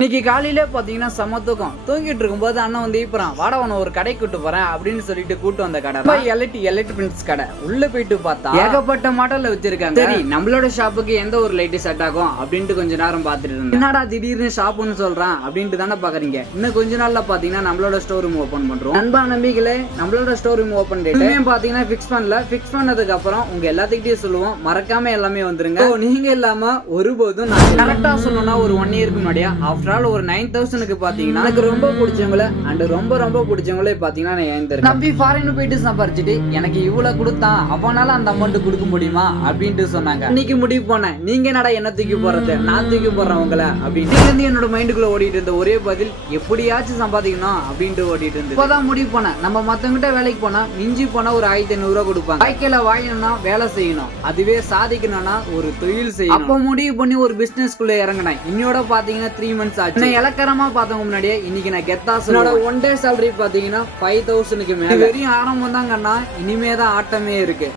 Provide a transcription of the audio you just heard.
இன்னைக்கு காலையிலே பாத்தீங்கன்னா செம தூக்கம். தூங்கிட்டு இருக்கும்போது அண்ணன் வந்து இப்பறான் வாடா உன ஒரு கடை கூட்டு போறேன் அப்படின்னு சொல்லிட்டு கூட்டு வந்த கடை எலக்ட்ரிக் கடை. உள்ள போயிட்டு பார்த்தா ஏகப்பட்ட மாடல்ல வச்சிருக்காங்க. சரி நம்மளோட ஷாப்புக்கு எந்த ஒரு லைட் செட் ஆகும் அப்படின்ட்டு கொஞ்ச நேரம் பாத்துட்டு இருந்தேன். என்னடா திடீர்னு ஷாப்னு சொல்றான் அப்படின்ட்டு தானே பாக்குறீங்க. இன்னும் கொஞ்ச நாள்ல பாத்தீங்கன்னா நம்மளோட ஸ்டோர் ரூம் ஓபன் பண்றோம். நண்பா நம்பிக்கையிலே நம்மளோட ஸ்டோர் ரூம் ஓபன் டேட் பாத்தீங்கன்னா பிக்ஸ் பண்ணல. பிக்ஸ் பண்ணதுக்கு அப்புறம் உங்க எல்லாத்துக்கிட்டையும் சொல்லுவோம், மறக்காம எல்லாமே வந்துருங்க. நீங்க இல்லாம ஒருபோதும் நான் கரெக்டா சொல்லணும்னா ஒரு 1 இயருக்கு முன்னாடியா ஒரு 9000க்கு பாத்தீங்கன்னா எனக்கு ரொம்ப பிடிச்சவங்கள அண்ட் ரொம்ப பிடிச்சவங்களே பாத்தீங்கன்னா நான் ஏந்திருக்கேன். நம்பி ஃபாரின் போயிட்டு சம்பாரிச்சுட்டு எனக்கு இவ்வளவு கொடுத்தான், அவனால அந்த அமௌண்ட் கொடுக்க முடியுமா அப்படின்ட்டு சொன்னாங்க. இன்னைக்கு முடிவு போனேன், நீங்க என்னடா என்ன தூக்கி போறது, நான் தூக்கி போறேன் உங்களை அப்படின்னு என்னோட மைண்டுக்குள்ள ஓடிட்டு இருந்த ஒரே பதில் எப்படியாச்சும் சம்பாதிக்கணும் அப்படின்ட்டு ஓடிட்டு இருந்து இப்பதான் முடிவு போனேன். நம்ம மத்தவங்கிட்ட வேலைக்கு போனா மிஞ்சி போனா ஒரு 1500 ரூபாய் கொடுப்பாங்க. வாழ்க்கையில வாங்கணும்னா வேலை செய்யணும், அதுவே சாதிக்கணும்னா ஒரு தொழில் செய்யணும். அப்ப முடிவு பண்ணி ஒரு பிசினஸ் குள்ள இறங்கினேன். இன்னோட பாத்தீங்கன்னா 3 months ஆச்சு. இலக்கரமா பார்த்தவங்க முன்னாடியே இன்னைக்கு நான் கெத்தா என்னோட 1 day salary பாத்தீங்கன்னா 5000க்கு மேல. வெறும் ஆரம்பம் தான் கண்ணா, இனிமேதான் ஆட்டமே இருக்கு.